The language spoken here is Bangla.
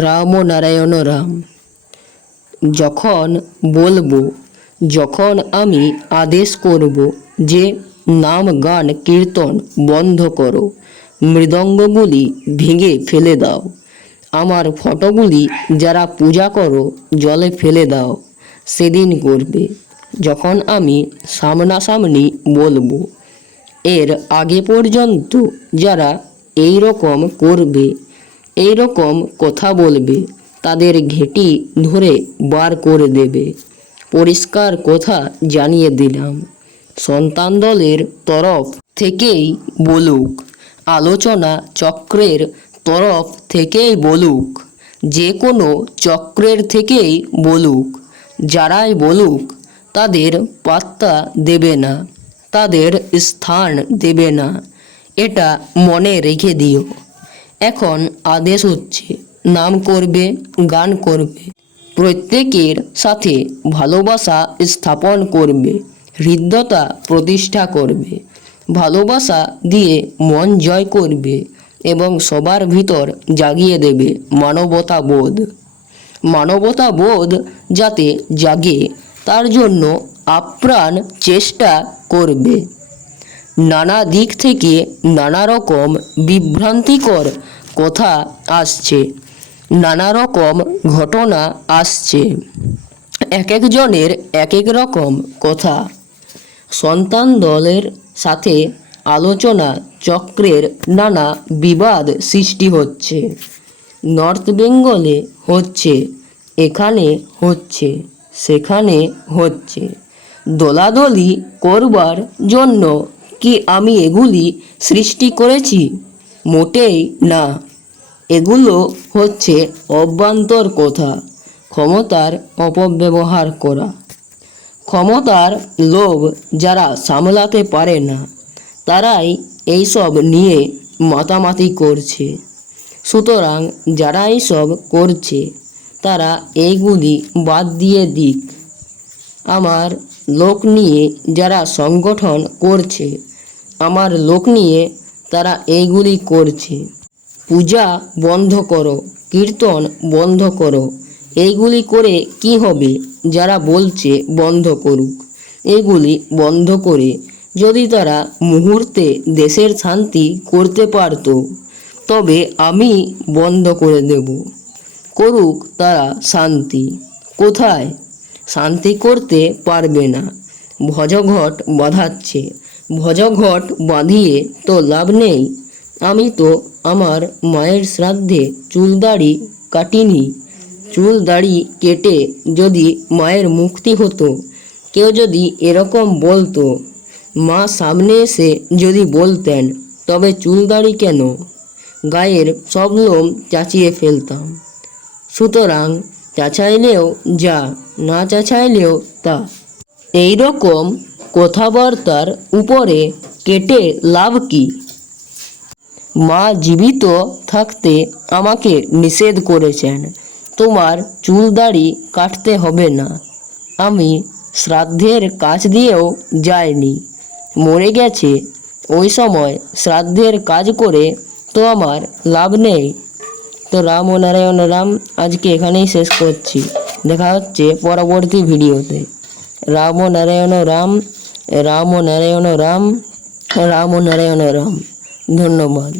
রাম নারায়ণ রাম। যখন বলবো, যখন আমি আদেশ করব যে নাম গান কীর্তন বন্ধ করো, মৃদঙ্গগুলি ভেঙে ফেলে দাও, আমার ফটোগুলি যারা পূজা করো জলে ফেলে দাও, সেদিন করবে যখন আমি সামনাসামনি বলবো। এর আগে পর্যন্ত যারা এই রকম করবে, এই রকম কথা বলবে, তাদের ঘেঁটি ধরে বার করে দেবে। পরিষ্কার কথা জানিয়ে দিলাম। সন্তান দলের তরফ থেকেই বলুক, আলোচনা চক্রের তরফ থেকেই বলুক, যে কোনো চক্রের থেকেই বলুক, যারাই বলুক তাদের পাত্তা দেবে না, তাদের স্থান দেবে না। এটা মনে রেখে দিও। এখন আদেশ হচ্ছে, নাম করবে, গান করবে, প্রত্যেকের সাথে ভালোবাসা স্থাপন করবে, হৃদ্যতা প্রতিষ্ঠা করবে, ভালোবাসা দিয়ে মন জয় করবে এবং সবার ভিতর জাগিয়ে দেবে মানবতা বোধ। মানবতা বোধ যাতে জাগে তার জন্য আপ্রাণ চেষ্টা করবে। নানা দিক থেকে নানা রকম বিভ্রান্তিকর কথা আসছে, নানা রকম ঘটনা আসছে, এক একজনের এক এক রকম কথা। সন্তান দলের সাথে আলোচনা চক্রের নানা বিবাদ সৃষ্টি হচ্ছে। নর্থ বেঙ্গলে হচ্ছে, এখানে হচ্ছে, সেখানে হচ্ছে। দলাদলি করবার জন্য কি আমি এগুলি সৃষ্টি করেছি? মোটেই না। এগুলো হচ্ছে অভ্যন্তর কথা, ক্ষমতার অপব্যবহার করা। ক্ষমতার লোভ যারা সামলাতে পারে না, তারাই এইসব নিয়ে মাতামাতি করছে। সুতরাং যারা এইসব করছে তারা এইগুলি বাদ দিয়ে দিক। আমার লোক নিয়ে যারা সংগঠন করছে, আমার লোক নিয়ে তারা এইগুলি করছে। পূজা বন্ধ করো, কীর্তন বন্ধ করো, এইগুলি করে কি হবে? যারা বলছে বন্ধ করুক, এগুলি বন্ধ করে যদি তারা মুহূর্তে দেশের শান্তি করতে পারত, তবে আমি বন্ধ করে দেব। করুক তারা শান্তি। কোথায়? শান্তি করতে পারবে না। ভজঘট বাঁধাচ্ছে। ভজঘট বাঁধিয়ে তো লাভ নেই। আমি তো আমার মায়ের শ্রাদ্ধে চুল দাড়ি কাটিনি। চুল দাড়ি কেটে যদি মায়ের মুক্তি হতো, কেউ যদি এরকম বলতো, মা সামনে এসে যদি বলতেন, তবে চুল দাড়ি কেন, গায়ের সব লোম চাচিয়ে ফেলতাম। সুতরাং চাচাইলেও যা, না চাচাইলেও তা। এই রকম কথাবার্তার উপরে কেটে লাভ কি? মা জীবিত থাকতে আমাকে নিষেধ করেছেন, তোমার চুল দাড়ি কাটতে হবে না। আমি শ্রাদ্ধের কাজ দিয়েও যাইনি। মরে গেছে, ওই সময় শ্রাদ্ধের কাজ করে তো আমার লাভ নেই। তো রাম ও নারায়ণ রাম, আজকে এখানেই শেষ করছি। দেখা হচ্ছে পরবর্তী ভিডিওতে। রাম ও নারায়ণ রাম, রাম ও নারায়ণ রাম, রাম ও নারায়ণ রাম। ধন্যবাদ।